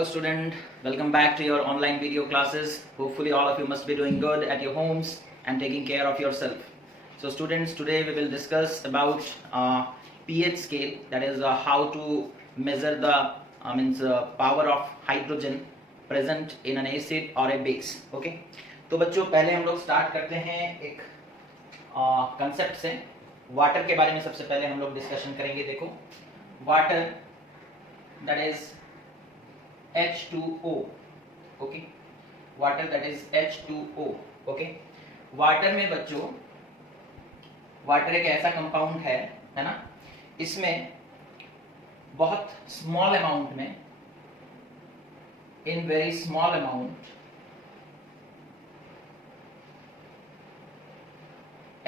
Hello student, welcome back to your online video classes. Hopefully all of you must be doing good at your homes and taking care of yourself. So students, today we will discuss about pH scale, that is how to measure the power of hydrogen present in an acid or a base. Okay, तो बच्चों पहले हम लोग start करते हैं एक concept से. Water के बारे में सबसे पहले हम लोग डिस्कशन करेंगे. देखो, water that is H2O. Okay, water that is H2O. Okay, water में बच्चों, वाटर एक ऐसा कंपाउंड है ना, इसमें बहुत स्मॉल अमाउंट में, इन very small amount,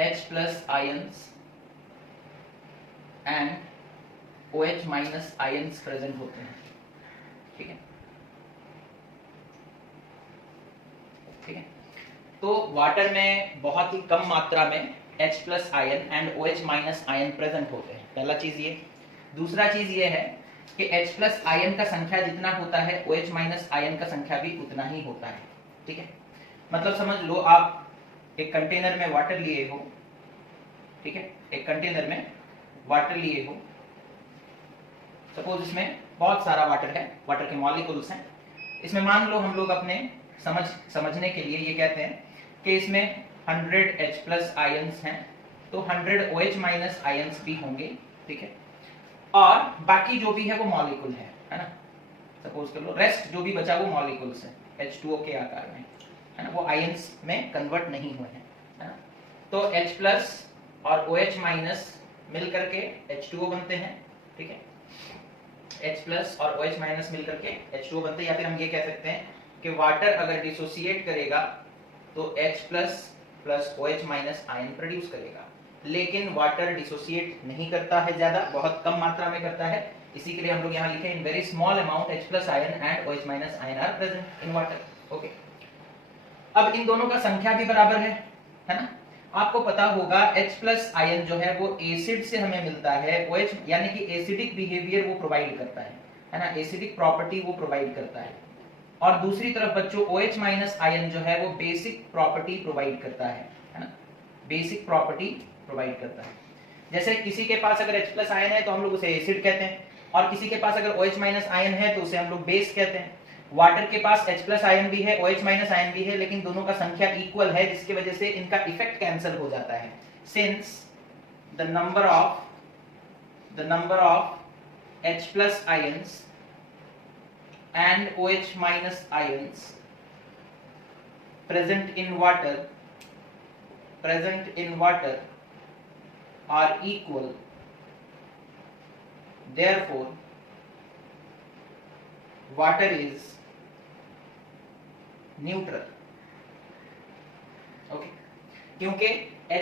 H plus ions and OH minus ions present होते हैं. ठीक है, ठीक है. तो वाटर में बहुत ही कम मात्रा में H plus ion and OH minus ion present होते हैं. पहला चीज ये. दूसरा चीज ये है कि H प्लस आयन का संख्या जितना होता है, OH माइनस आयन का संख्या भी उतना ही होता है. ठीक है, मतलब समझ लो आप एक कंटेनर में वाटर लिए हो. ठीक है, एक कंटेनर में वाटर लिए हो. सपोज इसमें बहुत सारा वाटर है, वाटर के मॉलिक्यूल्स हैं. इसमें मान लो हम लोग अपने समझने के लिए ये कहते हैं कि इसमें 100 H प्लस आयंस हैं, तो 100 OH माइनस आयंस भी होंगे. ठीक है, और बाकी जो भी है वो मॉलिक्यूल है ना. सपोज कर लो रेस्ट जो भी बचा वो मॉलिक्यूल्स है H2O के आकार में, है ना, वो आयंस में कन्वर्ट नहीं हुए हैं, है ना. तो H प्लस और OH माइनस मिल करके H2O बनते हैं. ठीक है, H प्लस और OH माइनस मिलकर के H2O बनते हैं. या फिर हम ये कह सकते हैं कि वाटर अगर डिसोसिएट करेगा तो H plus plus OH minus ion produce करेगा. लेकिन वाटर डिसोसिएट नहीं करता है, ज्यादा बहुत कम मात्रा में करता है. इसी के लिए हम लोग यहाँ लिखे in very small amount H plus ion and OH minus ion are present in water. Okay, अब इन दोनों का संख्या भी बराबर है ना. आपको पता होगा H प्लस आयन जो है वो एसिड से हमें मिलता है. OH यानी कि एसिडिक बिहेवियर वो प्रोवाइड करता है ना, एसिडिक प्रॉपर्टी वो प्रोवाइड करता है. और दूसरी तरफ बच्चों OH माइनस आयन जो है वो बेसिक प्रॉपर्टी प्रोवाइड करता है ना, बेसिक प्रॉपर्टी प्रोवाइड करता है. जैसे किसी के पास अगर H प्लस आयन है तो हम लोग उसे एसिड कहते हैं, और किसी के पास अगर OH माइनस आयन है तो उसे हम लोग बेस कहते हैं. वाटर के पास H प्लस आयन भी है, OH माइनस आयन भी है, लेकिन दोनों का संख्या इक्वल है, जिसकी वजह से इनका इफेक्ट कैंसिल हो जाता है. Since the number of H plus ions and OH minus ions present in water are equal, therefore water is neutral. Okay, क्योंकि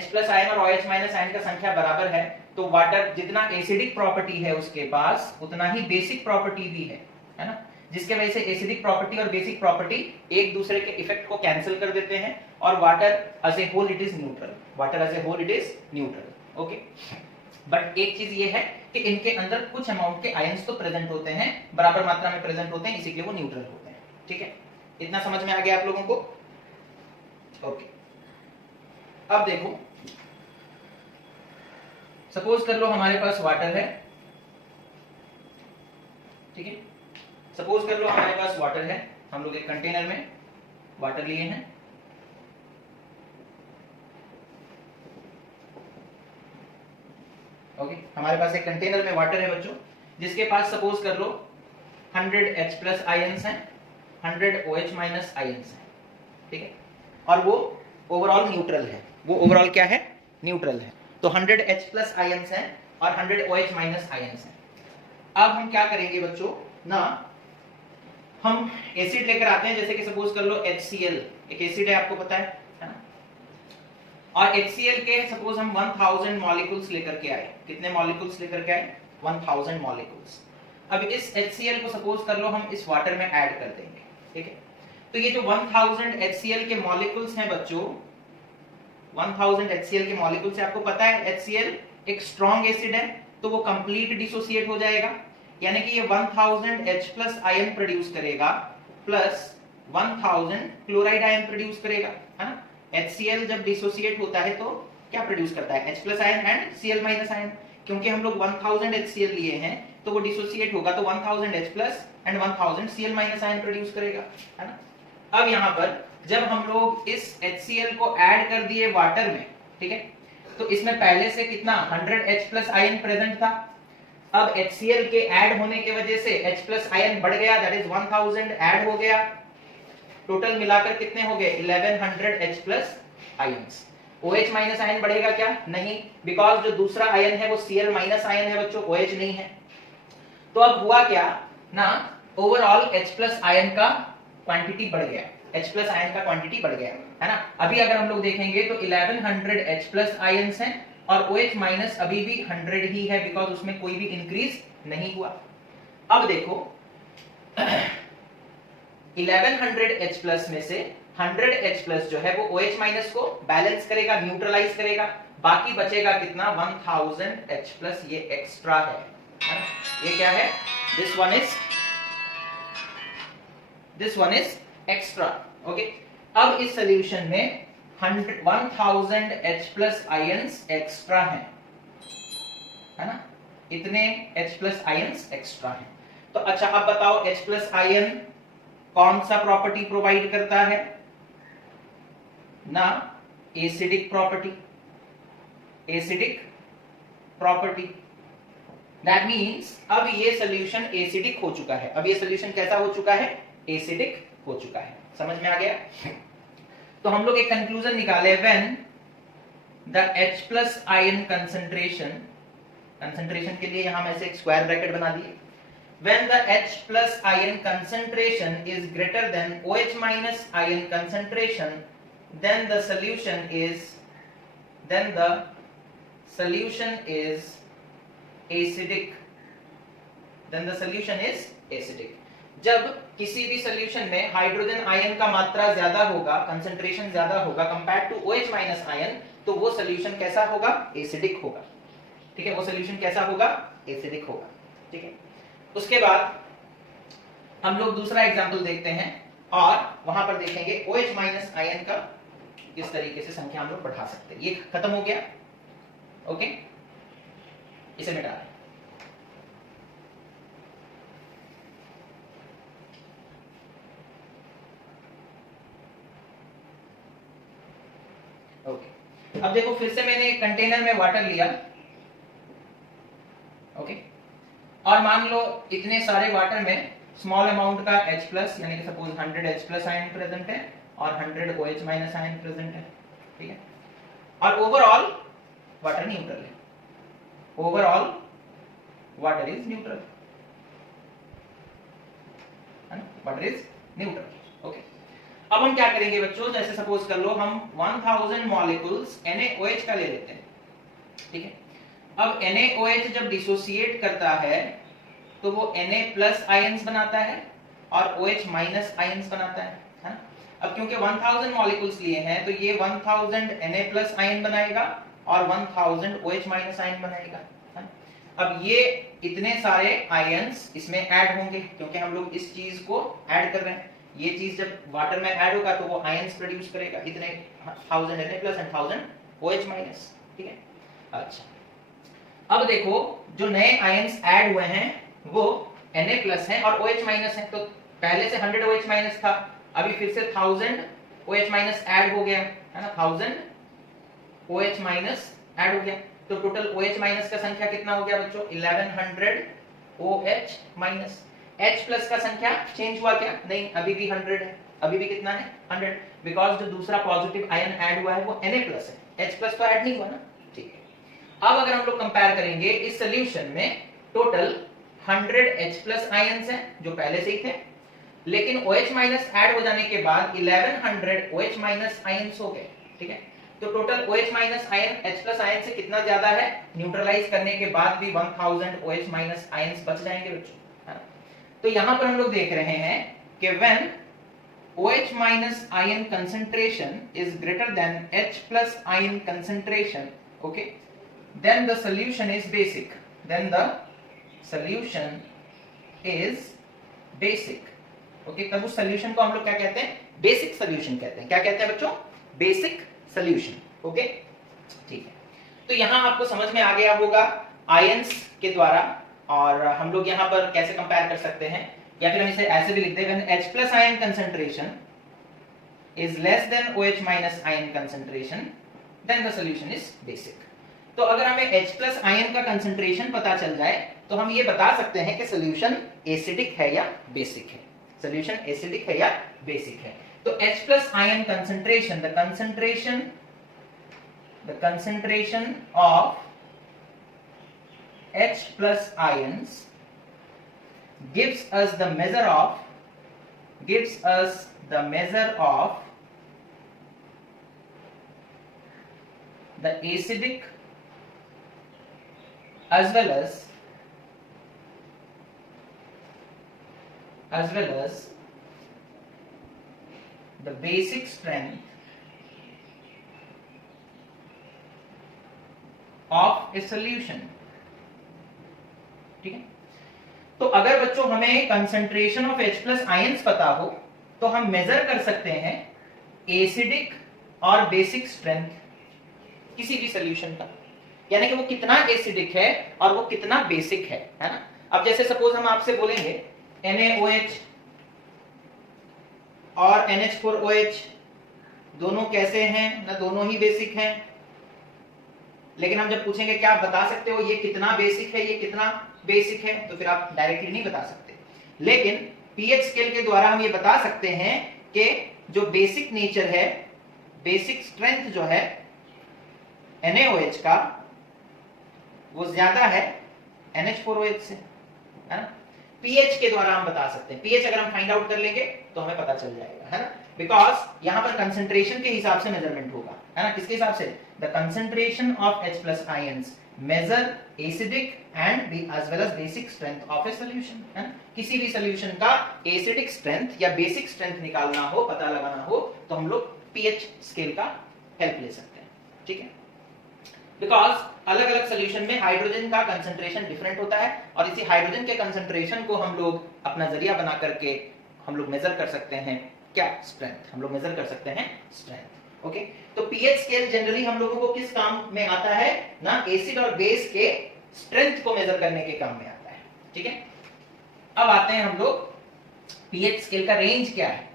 H प्लस आयन और OH माइनस आयन का संख्या बराबर है, तो वाटर जितना एसिडिक प्रॉपर्टी है उसके पास उतना ही बेसिक प्रॉपर्टी भी है ना, जिसके वजह से एसिडिक प्रॉपर्टी और बेसिक प्रॉपर्टी एक दूसरे के इफेक्ट को कैंसिल कर देते हैं, और water as a whole it is neutral. Okay, but एक चीज ये है कि इनके अंदर कुछ अमाउंट के आयंस तो प्रेजेंट होते हैं, बराबर मात्रा में प्रेजेंट होते हैं, इसीलिए वो न्यूट्रल होते हैं. ठीक है, इतना समझ में आ गया आप लोगों को. ओके, अब देखो, सपोज कर लो हमारे पास वाटर है. ठीक है, सपोज कर लो हमारे पास वाटर है, हम लोग एक कंटेनर में वाटर लिए हैं. ओके, हमारे पास एक कंटेनर में वाटर है बच्चों, जिसके पास सपोज कर लो 100 H प्लस आयंस हैं, 100 OH माइनस आयंस हैं. ठीक है, और वो ओवरऑल न्यूट्रल है. वो ओवरऑल क्या है? न्यूट्रल है. तो 100 H प्लस आयंस हैं और 100 OH माइनस आयंस हैं. अब हम क्या करेंगे बच्चों ना, हम एसिड लेकर आते हैं. जैसे कि सपोज कर लो HCl एक एसिड है, आपको पता है ना, और HCl के सपोज हम 1000 मॉलिक्यूल्स लेकर के आए. कितने मॉलिक्यूल्स लेकर के आए? 1000 मॉलिक्यूल्स. अब इस HCl को सपोज कर लो हम इस वाटर में ऐड कर देंगे. ठीक है, तो ये जो 1000 HCl के मॉलिक्यूल्स हैं बच्चों, 1000 HCl के मॉलिक्यूल्स से आपको पता है HCl एक स्ट्रॉन्ग एसिड है, तो वो कंप्लीट डिसोसिएट हो जाएगा. यानी कि ये 1000 H प्लस आयन प्रोड्यूस करेगा प्लस 1000 क्लोराइड आयन प्रोड्यूस करेगा, है ना। HCl जब डिसोसिएट होता है तो क्या प्रोड्यूस करता है? H plus ion and Cl minus ion. क्योंकि हम लोग 1000 HCl लिए हैं तो वो डिसोसिएट होगा तो 1000 H plus and 1000 Cl minus ion produce करेगा, है ना। अब यहाँ पर जब हम लोग इस HCl को ऐड कर दिए वाटर में, ठीक है, तो इसमें पहले से कितना 100 H प्लस आयन प्रेजेंट था। अब HCl के ऐड होने की वजह से H प्लस आयन बढ़ गया, दैट इज 1000 ऐड हो गया। टोटल मिलाकर कितने हो गए? 1100 H plus ions. OH minus ion बढ़ेगा क्या? नहीं, बिकॉज जो दूसरा आयन है वो Cl माइनस आयन है बच्चों, OH नहीं है। तो अब हुआ क्या ना, ओवरऑल H प्लस आयन का क्वांटिटी बढ़ गया, H प्लस आयन का क्वांटिटी बढ़ गया, है ना। अभी अगर हम लोग देखेंगे तो 1100 H प्लस आयन्स हैं और OH माइनस अभी भी 100 ही है, बिकॉज उसमें कोई भी इंक्रीज नहीं हुआ। अब देखो 1100 H प्लस में से 100 H प्लस जो है वो OH माइनस को बैलेंस करेगा, न्यूट्रलाइज करेगा, बाकी बचेगा कितना? 1000 H प्लस, ये एक्स्ट्रा है ना? ये क्या है? This one is extra, okay. अब इस सॉल्यूशन में 1000 H प्लस आयंस एक्स्ट्रा है ना, इतने H प्लस आयंस एक्स्ट्रा हैं। तो अच्छा अब बताओ H प्लस आयन कौन सा प्रॉपर्टी प्रोवाइड करता है ना? Acidic property. दैट मीन्स अब ये सॉल्यूशन एसिडिक हो चुका है। अब ये सॉल्यूशन कैसा हो चुका है? एसिडिक हो चुका है। समझ में आ गया? तो हम लोग एक कंक्लूजन निकाले, when the H plus ion concentration के लिए यहां में से एक स्क्वायर ब्रैकेट बना दिए। When the H plus ion concentration is greater than OH minus ion concentration, then the solution is acidic. जब किसी भी सॉल्यूशन में हाइड्रोजन आयन का मात्रा ज्यादा होगा, कंसंट्रेशन ज्यादा होगा compare to OH minus ion, तो वो सॉल्यूशन कैसा होगा? एसिडिक होगा, ठीक है। वो सॉल्यूशन कैसा होगा? एसिडिक होगा, ठीक है। उसके बाद हम लोग दूसरा एग्जांपल देखते हैं और वहां पर देखेंगे OH माइनस आयन का किस तरीके से संख्या हम लोग बढ़ा सकते हैं। ये खत्म हो गया, ओके, इसे मिटा दें। ओके, अब देखो फिर से मैंने एक कंटेनर में वाटर लिया, ओके, और मान लो इतने सारे वाटर में स्मॉल अमाउंट का H प्लस यानी कि suppose 100 H plus ion present है और 100 OH माइनस आयन प्रेजेंट है, ठीक है। और ओवरऑल वाटर न्यूट्रल है, overall water is neutral, water is neutral, okay. अब हम क्या करेंगे बच्चों, जैसे सपोज कर लो हम 1000 मॉलिक्यूल्स NaOH का ले लेते हैं, ठीक है। अब NaOH जब डिसोसिएट करता है तो वो Na प्लस आयंस बनाता है और OH माइनस आयंस बनाता है ना। अब क्योंकि 1000 मॉलिक्यूल्स लिए हैं तो ये 1000 Na प्लस आयन बनाएगा और 1000 OH माइनस आयन बनाएगा, है ना। अब ये इतने सारे आयंस इसमें ऐड होंगे क्योंकि हम लोग इस चीज को ऐड कर रहे हैं। ये चीज जब वाटर में ऐड होगा तो वो आयंस प्रोड्यूस करेगा, इतने 1000 Na plus and 1000 OH minus, ठीक है। अच्छा अब देखो जो नए आयंस ऐड हुए हैं वो Na प्लस है और OH माइनस है, तो पहले से 100 OH माइनस था, अभी फिर से 1000 OH माइनस ऐड हो गया, है ना। 1000 OH माइनस ऐड हो गया तो टोटल OH माइनस का संख्या कितना हो गया बच्चों? 1100 OH माइनस। H प्लस का संख्या चेंज हुआ क्या? नहीं, अभी भी 100 है, अभी भी कितना है? 100, बिकॉज जो दूसरा पॉजिटिव आयन ऐड हुआ है वो Na प्लस है, H प्लस तो ऐड नहीं हुआ ना, ठीक है। अब अगर हम लोग कंपेयर करेंगे इस सॉल्यूशन में टोटल 100 H प्लस आयंस हैं जो पहले से ही थे, लेकिन OH माइनस ऐड हो जाने के बाद 1100 OH माइनस आयंस हो गए, ठीक है। तो total OH minus ion H plus ion से कितना ज्यादा है? न्यूट्रलाइज करने के बाद भी 1000 OH माइनस आयंस बच जाएंगे बच्चों, है ना। तो यहां पर हम लोग देख रहे हैं कि when OH minus ion concentration is greater than H plus ion concentration, okay, then the solution is basic. Then the solution is basic. Okay, तब उस सोल्यूशन को हम लोग क्या कहते हैं? बेसिक सोल्यूशन कहते हैं। क्या कहते हैं बच्चों? Basic solution. ओके, ठीक है। तो यहां आपको समझ में आ गया होगा आयंस के द्वारा, और हम लोग यहां पर कैसे कंपेयर कर सकते हैं, या फिर हम इसे ऐसे भी लिख दें, when H plus ion concentration is less than OH minus ion concentration then the solution is basic. तो अगर हमें H प्लस आयन का कंसंट्रेशन पता चल जाए तो हम ये बता सकते हैं कि सॉल्यूशन एसिडिक है या बेसिक है। सॉल्यूशन एसिडिक है या बेसिक है। तो H plus ion concentration, the concentration of H plus ions gives us the measure of the acidic as well as the basic strength of a solution। ठीक है, तो अगर बच्चों हमें concentration of H plus ions पता हो तो हम मेजर कर सकते हैं एसिडिक और बेसिक स्ट्रेंथ किसी भी सॉल्यूशन का, यानी कि वो कितना एसिडिक है और वो कितना बेसिक है ना। अब जैसे सपोज हम आपसे बोलेंगे NaOH और NH4OH दोनों कैसे हैं ना, दोनों ही बेसिक हैं। लेकिन हम जब पूछेंगे क्या आप बता सकते हो ये कितना बेसिक है, ये कितना बेसिक है, तो फिर आप डायरेक्टली नहीं बता सकते। लेकिन पीएच स्केल के द्वारा हम ये बता सकते हैं कि जो बेसिक नेचर है, बेसिक स्ट्रेंथ जो है NaOH का, वो ज्यादा है NH4OH से, है ना। पीएच के द्वारा हम बता सकते हैं। पीएच अगर हम फाइंड आउट कर लेंगे तो हमें पता चल जाएगा, है ना, बिकॉज यहां पर कंसंट्रेशन के हिसाब से मेजरमेंट होगा, है ना। किसके हिसाब से? The concentration of H plus ions measure acidic and as well as basic strength of a solution, है ना। किसी भी सॉल्यूशन का एसिडिक स्ट्रेंथ या बेसिक स्ट्रेंथ निकालना हो, पता लगाना हो, तो हम लोग पीएच स्केल का हेल्प ले सकते हैं। ठीक है, बिकॉज अलग अलग सॉल्यूशन में हाइड्रोजन का कंसंट्रेशन डिफरेंट होता है, और इसी हाइड्रोजन के कंसंट्रेशन को हम लोग अपना जरिया बना करके हम लोग मेजर कर सकते हैं क्या? स्ट्रेंथ। हम लोग मेजर कर सकते हैं स्ट्रेंथ। ओके, तो पीएच स्केल जनरली हम लोगों को किस काम में आता है ना? एसिड और बेस के स्ट्रेंथ को मेजर करने के काम में आता है। ठीक है, अब आते हैं हम लोग पीएच स्केल का रेंज क्या है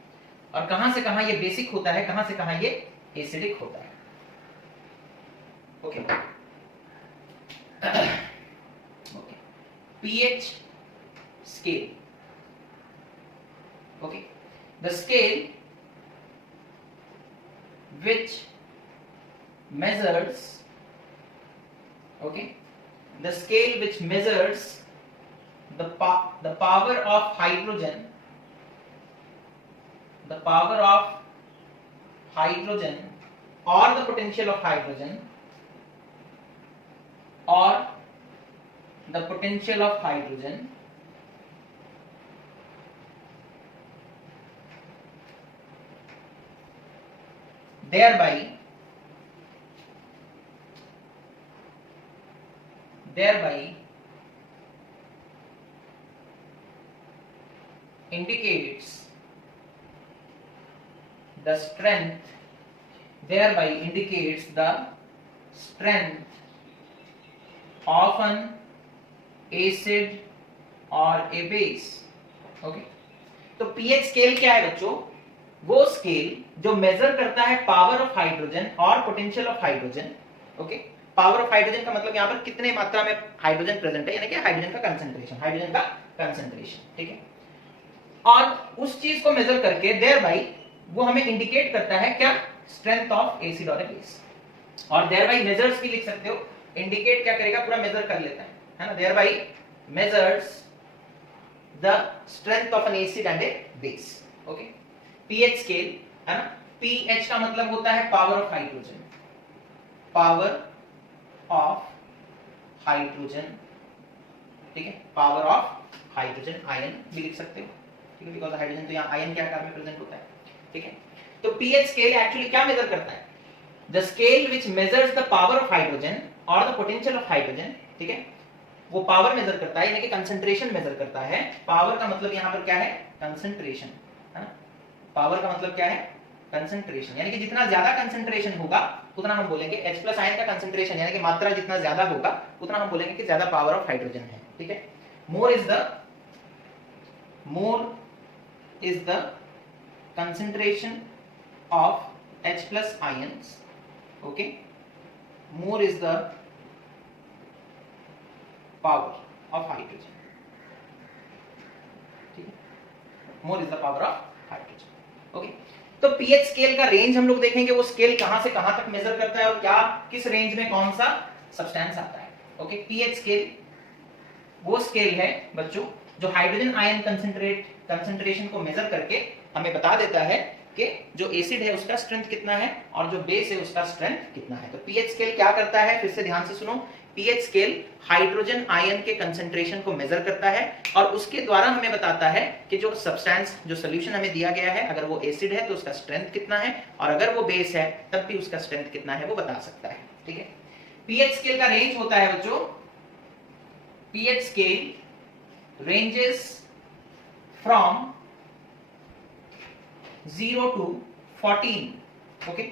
और कहां से कहां ये बेसिक होता है, कहां से कहां ये एसिडिक होता है। Okay, okay, pH scale। okay, the scale which measures, okay, the scale which measures the power of hydrogen, the power of hydrogen or the potential of hydrogen, or the potential of hydrogen thereby indicates the strength, thereby indicates the strength of an acid or a base। Okay, तो pH scale क्या है बच्चों? वो scale जो major करता है power of hydrogen और potential of hydrogen. Okay, power of hydrogen का मतलब यहां पर कितने मात्रा में हाइड्रोजन प्रेजेंट है, यानी कि हाइड्रोजन का कंसंट्रेशन। ठीक है, और उस चीज को मेजर करके देयर बाई वो हमें इंडिकेट करता है क्या? स्ट्रेंथ ऑफ एसिड और ए बेस। और देयर बाई मेजर्स भी लिख सकते हो। इंडिकेट क्या करेगा? पूरा मेजर कर लेता है ना। Thereby measures the strength of an acid and a base. Okay, pH scale, है ना। पीएच का मतलब होता है power of hydrogen, power of hydrogen. ठीक है, पावर ऑफ हाइड्रोजन, आयन भी लिख सकते हो। ठीक है, बिकॉज़ हाइड्रोजन तो यहां आयन के आकार में प्रेजेंट होता है। ठीक है, तो पीएच स्केल एक्चुअली क्या मेजर करता है? The scale which measures the power of hydrogen और द पोटेंशियल ऑफ हाइड्रोजन। ठीक है, वो पावर मेजर करता है, यानी कि कंसंट्रेशन मेजर करता है। पावर का मतलब यहाँ पर क्या है? कंसंट्रेशन, है ना? पावर का मतलब क्या है? कंसंट्रेशन, यानी कि जितना ज्यादा कंसंट्रेशन होगा उतना हम बोलेंगे H प्लस आयन का कंसंट्रेशन, यानी कि मात्रा जितना ज्यादा होगा उतना हम बोलेंगे कि ज्यादा पावर ऑफ हाइड्रोजन है। ठीक है, more is the concentration of H plus ions, okay, more is the power of hydrogen. ठीक है, more is the power of hydrogen. Okay, तो पीएच स्केल का रेंज हम लोग देखेंगे, वो स्केल कहां से कहां तक मेजर करता है और क्या किस रेंज में कौन सा सब्सटेंस आता है। ओके, पीएच स्केल वो स्केल है बच्चों जो हाइड्रोजन आयन कंसंट्रेशन को मेजर करके हमें बता देता है कि जो एसिड है उसका स्ट्रेंथ कितना है और जो बेस है उसका स्ट्रेंथ कितना है। तो पीएच स्केल क्या करता है, फिर से ध्यान से सुनो। पीएच स्केल हाइड्रोजन आयन के कंसंट्रेशन को मेजर करता है और उसके द्वारा हमें बताता है कि जो सब्सटेंस, जो सॉल्यूशन हमें दिया गया है, अगर वो एसिड है तो उसका स्ट्रेंथ कितना है और अगर वो बेस है तब भी उसका स्ट्रेंथ कितना है वो बता सकता है। ठीक है, पीएच स्केल का रेंज होता है बच्चों, pH scale ranges from 0 to 14। Okay,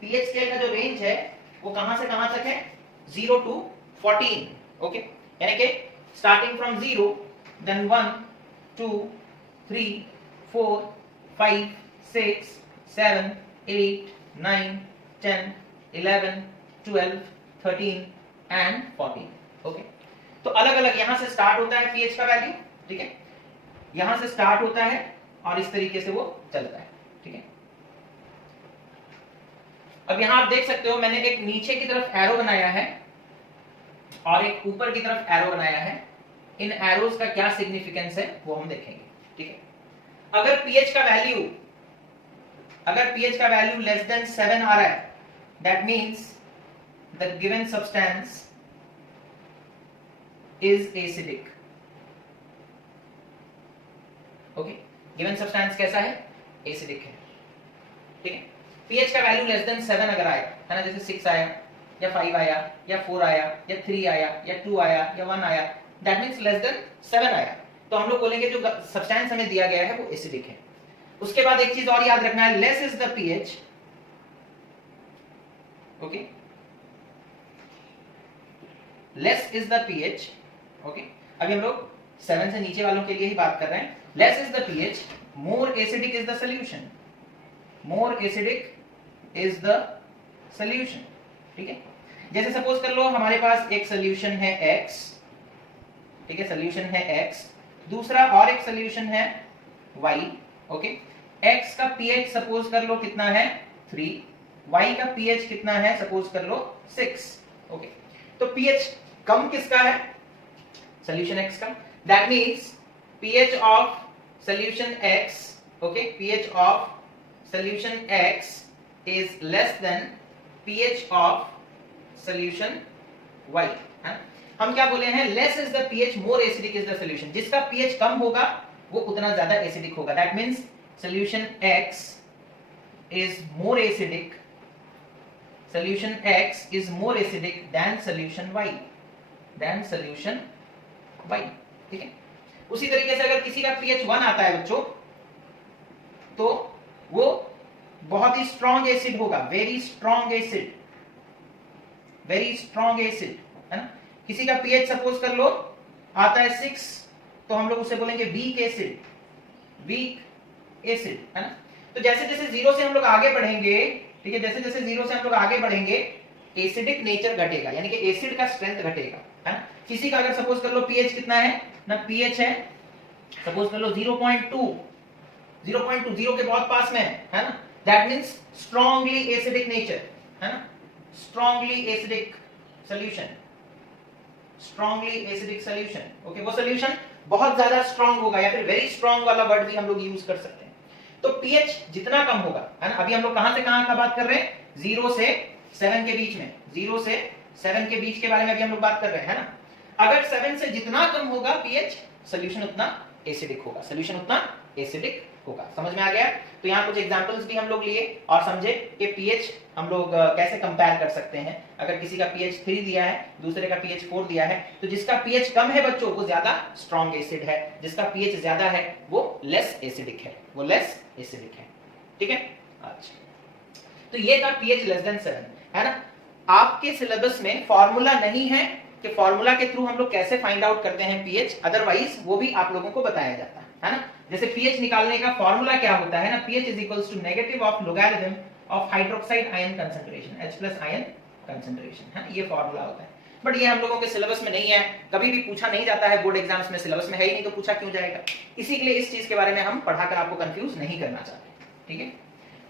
pH scale का जो रेंज है वो कहां से कहां तक है? 0 to 14। ओके, यानी कि starting from 0, then 1 2 3 4 5 6 7 8 9 10 11 12 13 and 14। Okay, तो अलग अलग यहां से स्टार्ट होता है पीएच का वैल्यू। ठीक है, यहां से स्टार्ट होता है और इस तरीके से वो चलता है। ठीक है, अब यहां आप देख सकते हो मैंने एक नीचे की तरफ एरो बनाया है और एक ऊपर की तरफ एरो बनाया है। इन एरोज का क्या सिग्निफिकेंस है वो हम देखेंगे। ठीक है, अगर पीएच का वैल्यू लेस देन 7 आ रहा है, that means the given substance is acidic. Okay, given substance कैसा है? एसिडिक है। ठीक है, पीएच का वैल्यू लेस देन 7 अगर आए, है ना, जैसे 6 आया या 5 आया या 4 आया या 3 आया या 2 आया या 1 आया, दैट मींस लेस देन 7 आया, तो हम लोग बोलेंगे जो सब्सटेंस हमें दिया गया है वो एसिडिक है। उसके बाद एक चीज और याद रखना है, less is the pH. Okay, less is the pH. Okay, अभी हम लोग 7 से नीचे वालों के लिए ही बात कर रहे हैं। Less is the pH, more acidic is the solution, more acidic is the solution. ठीक है, जैसे सपोज कर लो हमारे पास एक सॉल्यूशन है X। ठीक है, सॉल्यूशन है X, दूसरा और एक सॉल्यूशन है Y। ओके, X का pH सपोज कर लो कितना है 3, Y का pH कितना है सपोज कर लो 6। ओके, तो pH कम किसका है? सॉल्यूशन X का। That means pH of solution X, okay, pH of solution X is less than pH of solution Y। है? हम क्या बोले हैं? Less is the pH, more acidic is the solution। जिसका pH कम होगा वो उतना ज्यादा एसिडिक होगा। That means solution X is more acidic, solution X is more acidic than solution Y, than solution Y। ठीक है, उसी तरीके से अगर किसी का pH 1 आता है बच्चों तो वो बहुत ही स्ट्रॉन्ग एसिड होगा, very strong acid, very strong acid, है ना। किसी का पीएच सपोज कर लो आता है 6 तो हम लोग उसे बोलेंगे वीक एसिड, वीक एसिड, है ना। तो जैसे जैसे 0 से हम लोग आगे बढ़ेंगे, ठीक है, जैसे जैसे 0 से हम लोग आगे बढ़ेंगे एसिडिक नेचर घटेगा, यानी कि एसिड का स्ट्रेंथ घटेगा, है ना। किसी का अगर सपोज कर लो पीएच कितना है ना, पीएच है सपोज कर लो 0.2, 0.20 के बहुत पास में है ना, that means strongly acidic nature, है ना, strongly acidic solution, strongly acidic solution. Okay, वो सॉल्यूशन बहुत ज्यादा स्ट्रांग होगा या फिर वेरी स्ट्रांग वाला वर्ड भी हम लोग यूज कर सकते हैं। तो पीएच जितना कम होगा, है ना, अभी हम लोग कहां से कहां का बात कर रहे हैं? 0 से 7 के बीच में, 0 से 7 के बीच के बारे में अभी हम लोग बात कर रहे हैं, है ना। अगर 7 से जितना कम होगा पीएच, सॉल्यूशन उतना एसिडिक होगा, सॉल्यूशन उतना एसिडिक होगा। समझ में आ गया? तो यहाँ कुछ एग्जांपल्स भी हम लोग लिए और समझे कि पीएच हम लोग कैसे कंपेयर कर सकते हैं। अगर किसी का पीएच 3 दिया है, दूसरे का पीएच 4 दिया है, तो जिसका पीएच कम है बच्चों वो ज्यादा स्ट्रॉन्ग एसिड है, जिसका पीएच ज्यादा है वो लेस एसिडिक है, वो लेस एसिडिक है। ठीक है? अच्छा, तो ये था पीएच लेस देन 7, है ना। आपके सिलेबस में फॉर्मूला नहीं है कि फॉर्मूला के थ्रू हम लोग कैसे फाइंड आउट करते हैं पीएच, अदरवाइज वो भी आप लोगों को बताया जाता है ना। जैसे पीएच निकालने का फॉर्मूला क्या होता है ना, pH is equals to negative of logarithm of hydroxide ion concentration, H plus ion concentration, है ये फॉर्मूला होता है। बट ये हम लोगों के सिलेबस में नहीं है, कभी भी पूछा नहीं जाता है बोर्ड एग्जाम्स में, सिलेबस में है ही नहीं तो पूछा क्यों जाएगा। इसी के लिए इस चीज के बारे में हम पढ़ाकर आपको कंफ्यूज नहीं करना चाहते। ठीक है,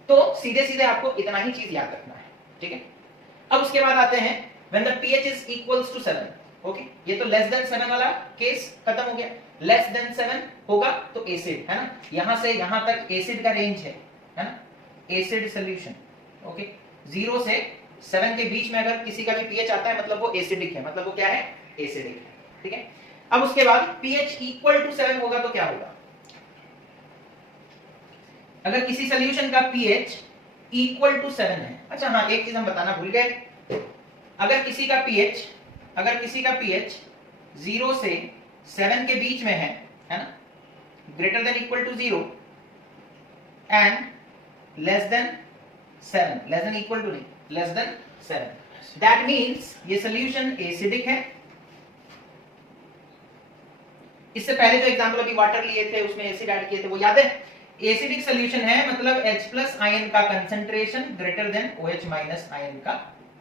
तो सीधे सीधे आपको इतना ही चीज याद रखना है। ठीक है, अब उसके बाद आते हैं when the pH is equals to 7। Okay, ये तो लेस देन 7 वाला केस खत्म हो गया। लेस देन 7 होगा तो एसिड, है ना, यहां से यहां तक एसिड का रेंज है ना, एसिड सॉल्यूशन। ओके, 0 से 7 के बीच में अगर किसी का भी पीएच आता है मतलब वो एसिडिक है, मतलब वो क्या है, एसिडिक है। ठीक है, अब उसके बाद पीएच इक्वल टू 7 होगा तो क्या होगा, अगर किसी सॉल्यूशन का पीएच इक्वल टू 7 है। अच्छा हाँ, एक चीज हम बताना भूल गए, अगर किसी का पीएच 0 से 7 के बीच में है ना, greater than equal to 0 and less than 7, less than equal to नहीं, लेस देन 7, दैट मींस ये सॉल्यूशन एसिडिक है। इससे पहले जो एग्जांपल अभी वाटर लिए थे उसमें एसिड ऐड किए थे, वो याद है? एसिडिक सॉल्यूशन है मतलब H प्लस आयन का concentration greater than OH minus ion का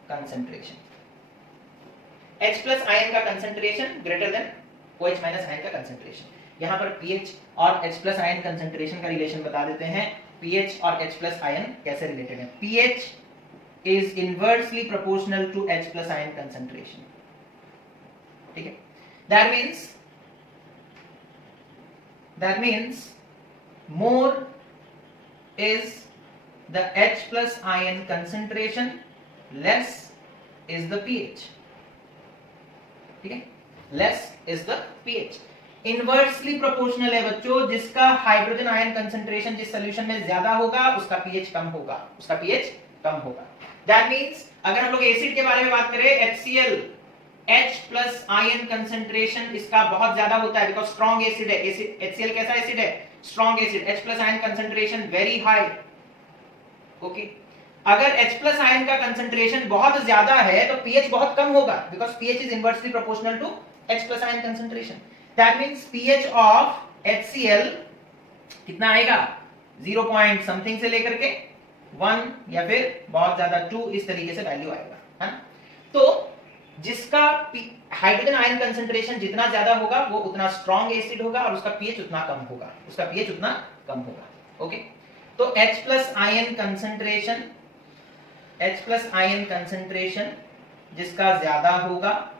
कंसंट्रेशन, H प्लस आयन का concentration greater than OH minus ion का कंसंट्रेशन। यहां पर pH और H प्लस आयन कंसंट्रेशन का रिलेशन बता देते हैं। pH और H प्लस आयन कैसे रिलेटेड है? pH is inversely proportional to H plus ion concentration. ठीक है, that means more is the H plus ion concentration, less is the pH. ठीक है, less is the pH. Inversely proportional है बच्चों, जिसका hydrogen ion concentration जिस solution में ज्यादा होगा उसका pH कम होगा, उसका pH कम होगा। That means अगर हम लोग एसिड के बारे में बात करें, HCl H plus ion concentration इसका बहुत ज्यादा होता है बिकॉज स्ट्रॉन्ग एसिड है। HCl कैसा एसिड है? Strong acid. H plus ion concentration very high. Okay, अगर H प्लस आयन का कंसंट्रेशन बहुत ज्यादा है तो pH बहुत कम होगा because pH is inversely proportional to H plus ion concentration. That means pH of HCl कितना आएगा? 0 पॉइंट समथिंग से लेकर के 1 या फिर बहुत ज्यादा 2, इस तरीके से वैल्यू आएगा, है ना। तो जिसका हाइड्रोजन आयन कंसंट्रेशन जितना ज्यादा होगा वो उतना स्ट्रॉन्ग एसिड होगा और उसका pH उतना कम होगा, उसका pH उतना कम होगा। ओके, तो H प्लस आयन कंसंट्रेशन जिसका ज्यादा होगा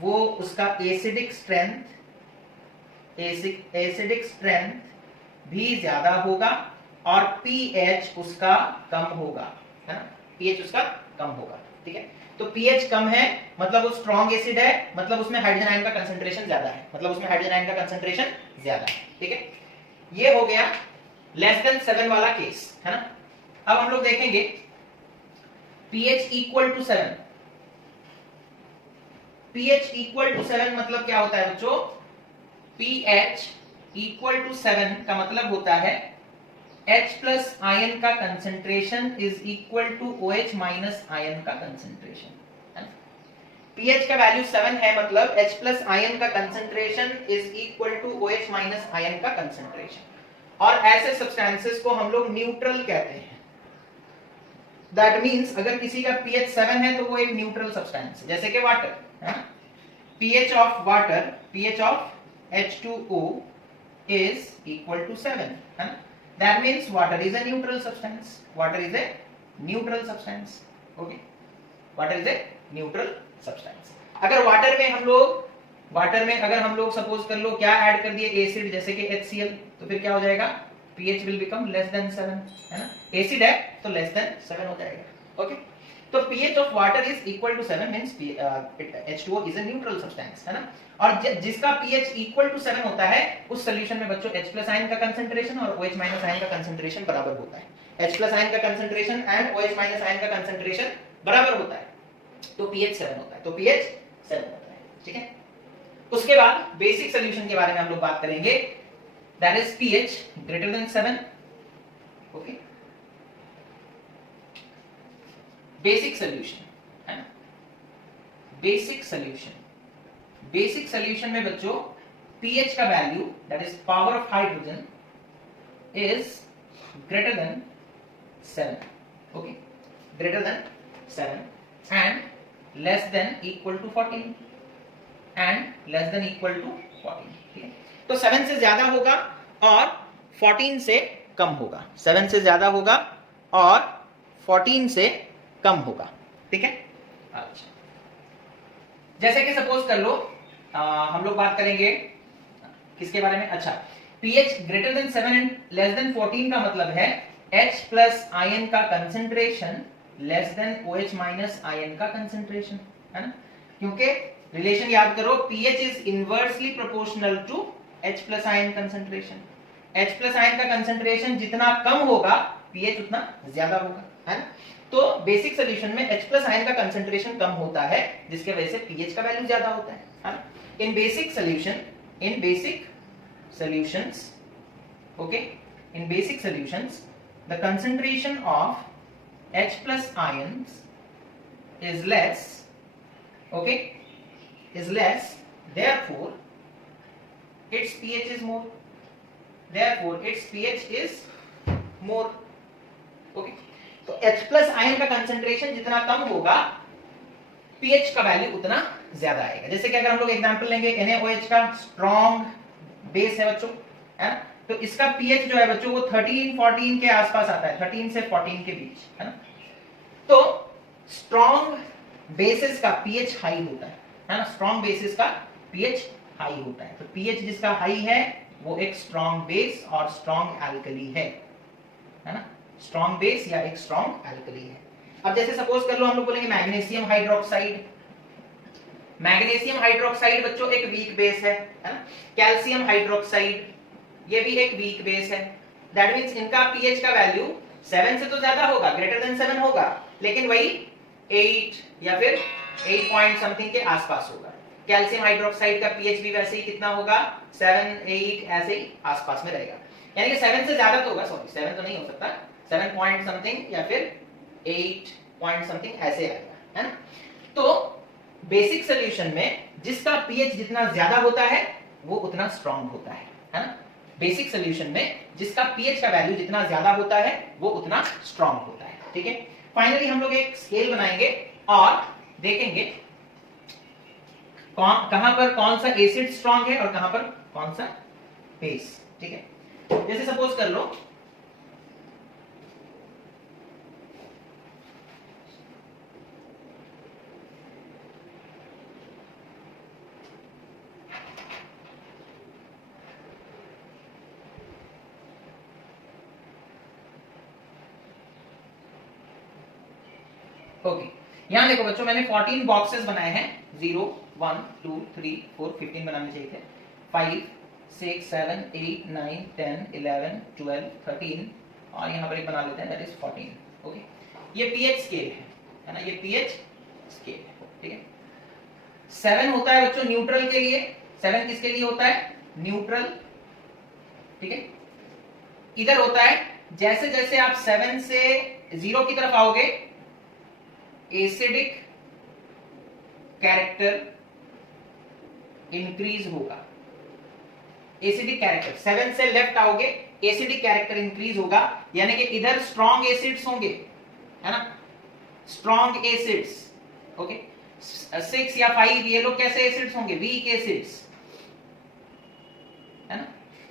वो उसका एसिडिक स्ट्रेंथ भी ज्यादा होगा और pH उसका कम होगा, है ना, pH उसका कम होगा। ठीक है, तो pH कम है मतलब वो स्ट्रॉन्ग एसिड है, मतलब उसमें हाइड्रोजन आयन का कंसंट्रेशन ज्यादा है, मतलब उसमें हाइड्रोजन आयन का कंसंट्रेशन ज्यादा है। ठीक है, ये हो गया लेस देन 7 वाला केस, है ना। अब हम लोग देखेंगे pH equal to 7। pH equal to 7 मतलब क्या होता है बच्चों? pH इक्वल टू 7 का मतलब होता है H प्लस आयन का concentration is equal to OH minus ion का कंसंट्रेशन। pH का वैल्यू 7 है मतलब H प्लस आयन का concentration is equal to OH minus ion का कंसंट्रेशन। और ऐसे सब्सटेंसेस को हम लोग न्यूट्रल कहते हैं। दैट मींस अगर किसी का pH 7 है तो वो एक न्यूट्रल सब्सटेंस है, जैसे कि वाटर, है ना। pH of water, pH of H2O is equal to 7, है ना। That means water is a neutral substance. Water is a neutral substance. Okay. Water is a neutral substance. अगर वाटर में अगर हम लोग सपोज कर लो क्या ऐड कर दिए एसिड जैसे कि HCl, तो फिर क्या हो जाएगा? pH will become less than 7, है ना। एसिड है तो less than 7 हो जाएगा। ओके, तो pH of water is equal to 7 means H2O is a neutral substance, है ना। और जिसका pH इक्वल टू 7 होता है उस सॉल्यूशन में बच्चों H+ आयन का कंसंट्रेशन और OH- आयन का कंसंट्रेशन बराबर होता है। H+ आयन का कंसंट्रेशन एंड OH- आयन का कंसंट्रेशन बराबर होता है, तो pH 7 होता है, तो pH 7 होता है, ठीक है। उसके बाद बेसिक सॉल्यूशन के बारे में हम लोग बात करेंगे, that is pH greater than 7, okay. Basic solution, है ना, बेसिक सॉल्यूशन में बच्चों pH का वैल्यू that is power of hydrogen is greater than 7, okay, greater than 7 and less than equal to 14 and less than equal to 14, ठीक है। तो 7 से ज्यादा होगा और 14 से कम होगा, 7 से ज्यादा होगा और 14 से कम होगा, ठीक है। अच्छा, जैसे कि सपोज कर लो हम लोग बात करेंगे किसके बारे में, अच्छा, pH greater than 7 and less than 14 का मतलब है H+ आयन का concentration less than OH- ion का कंसंट्रेशन, है ना, क्योंकि रिलेशन याद करो, pH is inversely proportional to H+ ion concentration. H+ ion का कंसंट्रेशन जितना कम होगा pH उतना ज्यादा होगा, है ना। तो बेसिक सॉल्यूशन में H+ आयन का कंसंट्रेशन कम होता है जिसके वजह से pH का वैल्यू ज्यादा होता है ना। In basic solutions, okay, in basic solutions the concentration of H+ ions is less, okay, is less, therefore its pH is more, therefore its pH is more, okay। तो H+ आयन का concentration जितना कम होगा pH का value उतना ज्यादा आएगा। जैसे कि अगर हम लोग एग्जांपल लेंगे NaOH का स्ट्रॉन्ग बेस है बच्चों, है ना, तो इसका pH जो है बच्चों वो 13-14 के आसपास आता है, 13 से 14 के बीच, है ना। तो स्ट्रॉन्ग बेसिस का pH हाई होता है ना, स्ट्रॉन्ग बेसिस का pH हाई होता है। तो pH जिसका हाई है वो एक स्ट्रॉन्ग बेस और स्ट्रॉन्ग एल्कली है ना, स्ट्रॉन्ग बेस या एक स्ट्रॉन्ग एल्कली है। अब जैसे सपोज कर लो हम लोग बोलेंगे मैग्नीशियम हाइड्रोक्साइड, मैग्नीशियम हाइड्रोक्साइड बच्चों एक वीक बेस है ना। कैल्शियम हाइड्रोक्साइड ये भी एक वीक बेस है, दैट मींस इनका pH का वैल्यू 7 से तो ज्यादा होगा, ग्रेटर देन 7 होगा, लेकिन वही 8 या फिर 8 पॉइंट समथिंग के आसपास होगा। कैल्शियम हाइड्रोक्साइड का pH भी वैसे ही कितना होगा, 7 8 ऐसे ही आसपास में रहेगा, यानी कि 7 से ज्यादा तो होगा, सॉरी 7 तो नहीं हो सकता, 7 पॉइंट समथिंग या फिर 8 पॉइंट समथिंग ऐसे आएगा, है ना। तो बेसिक सॉल्यूशन में जिसका pH जितना ज्यादा होता है वो उतना स्ट्रॉन्ग होता है ना। बेसिक सॉल्यूशन में जिसका pH का वैल्यू जितना ज्यादा होता है वो उतना स्ट्रॉन्ग होता है, ठीक है। फाइनली हम लोग एक स्केल बनाएंगे और देखेंगे कहां पर कौन सा एसिड स्ट्रॉन्ग है और कहां पर कौन सा बेस, ठीक है। जैसे सपोज कर लो ओके, यहां देखो बच्चों मैंने 14 बॉक्सेस बनाए हैं, 0 1 2 3 4 15 बनाने चाहिए थे, 5 6 7 8 9 10 11 12 13 और यहां पर एक बना लेते हैं दैट इज 14, ओके। ये pH स्केल है ना, ये pH स्केल है, ठीक है। 7 होता है बच्चों न्यूट्रल के लिए, 7 किसके लिए होता है, न्यूट्रल, ठीक है। इधर होता है जैसे जैसे आप 7 से 0 की तरफ आओगे एसिडिक कैरेक्टर इंक्रीज होगा, एसिडिक कैरेक्टर 7 से लेफ्ट आओगे एसिडिक कैरेक्टर इंक्रीज होगा, यानी कि इधर स्ट्रॉन्ग एसिड्स होंगे, है ना, स्ट्रॉन्ग एसिड्स, ओके। 6 या 5 ये लोग कैसे एसिड्स होंगे, वीक एसिड्स, है ना।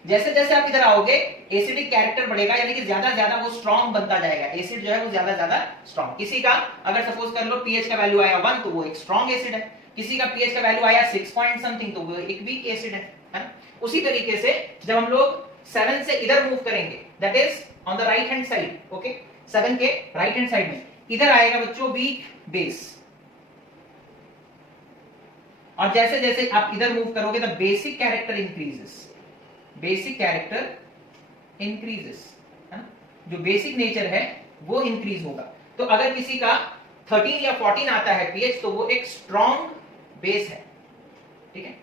जैसे जैसे आप इधर आओगे एसिडिक कैरेक्टर बढ़ेगा, यानी कि ज्यादा ज्यादा वो स्ट्रॉन्ग बनता जाएगा, एसिड जो है वो ज्यादा ज्यादा स्ट्रॉन्ग। किसी का अगर सपोज कर लो pH का वैल्यू आया 1 तो वो एक स्ट्रॉन्ग एसिड है, किसी का pH का वैल्यू आया 6 पॉइंट समथिंग तो वो एक वीक एसिड है ना। उसी तरीके से जब हम लोग 7 से इधर मूव करेंगे that is on the right hand side, okay, 7 के राइट हैंड साइड में इधर आएगा बच्चों वीक बेस, और जैसे जैसे आप इधर मूव करोगे the basic character increases, basic character increases, है ना, जो बेसिक नेचर है वो इंक्रीज होगा। तो अगर किसी का 13 या 14 आता है पीएच तो वो एक स्ट्रॉन्ग बेस है, ठीक है।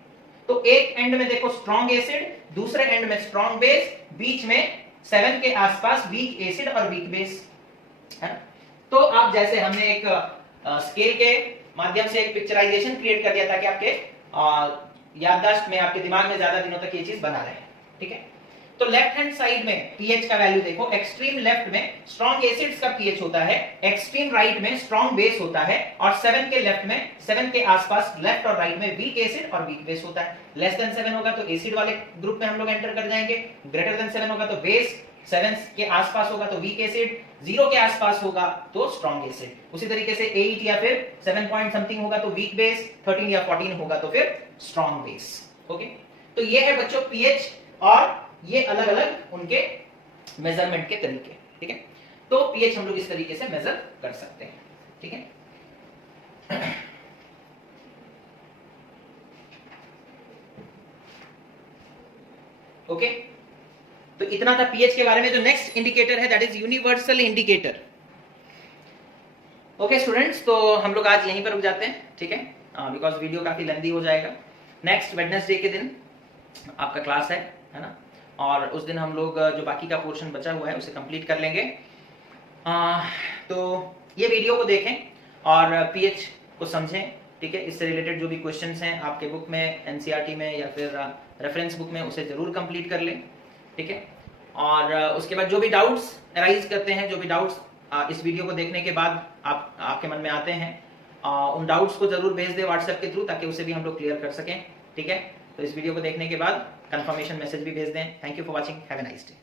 तो एक एंड में देखो स्ट्रॉन्ग एसिड, दूसरे एंड में स्ट्रॉन्ग बेस, बीच में 7 के आसपास वीक एसिड और वीक बेस, है ना। तो आप जैसे हमने एक स्केल के माध्यम से एक पिक्चराइजेशन क्रिएट कर दिया ताकि आपके याददाश्त में, आपके दिमाग में ज्यादा दिनों तक ये चीज बना रहे, ठीक है। तो लेफ्ट हैंड साइड में पीएच का वैल्यू देखो, एक्सट्रीम लेफ्ट में स्ट्रॉन्ग एसिड्स का पीएच होता है, एक्सट्रीम राइट में स्ट्रॉन्ग बेस होता है, और 7 के लेफ्ट में, 7 के आसपास लेफ्ट और राइट में वीक एसिड और वीक बेस होता है। लेस देन 7 होगा तो एसिड वाले ग्रुप में हम लोग एंटर कर जाएंगे, ग्रेटर देन 7 होगा तो बेस, 7 के आसपास होगा तो वीक एसिड, 0 के आसपास होगा तो स्ट्रॉन्ग एसिड। उसी तरीके से 8 या फिर 7 पॉइंट समथिंग होगा तो वीक बेस, 13 या 14 होगा तो फिर स्ट्रॉन्ग बेस। ओके, तो ये है बच्चों पीएच, और ये अलग अलग उनके मेजरमेंट के तरीके, ठीक है। तो पीएच हम लोग इस तरीके से मेजर कर सकते हैं, ठीक है। ओके, तो इतना था पीएच के बारे में। जो नेक्स्ट इंडिकेटर है that is universal indicator. Okay students, तो हम लोग आज यहीं पर रुक जाते हैं, ठीक है, बिकॉज वीडियो काफी लेंथी हो जाएगा। नेक्स्ट वेडनेसडे के दिन आपका क्लास है ना, और उस दिन हम लोग जो बाकी का पोर्शन बचा हुआ है उसे कंप्लीट कर लेंगे। तो ये वीडियो को देखें और पीएच को समझें, ठीक है। इससे रिलेटेड जो भी क्वेश्चंस हैं आपके बुक में, एनसीईआरटी में या फिर रेफरेंस बुक में, उसे जरूर कंप्लीट कर लें, ठीक है। और उसके बाद जो भी डाउट्स अराइज करते हैं, जो भी डाउट्स इस वीडियो को देखने के बाद आपके मन में आते हैं, उन डाउट्स को जरूर भेज दें व्हाट्सएप के थ्रू, ताकि उसे भी हम लोग क्लियर कर सकें, ठीक है। तो इस वीडियो को देखने के बाद कंफर्मेशन मैसेज भी भेज दें। Thank you for watching, have a nice day.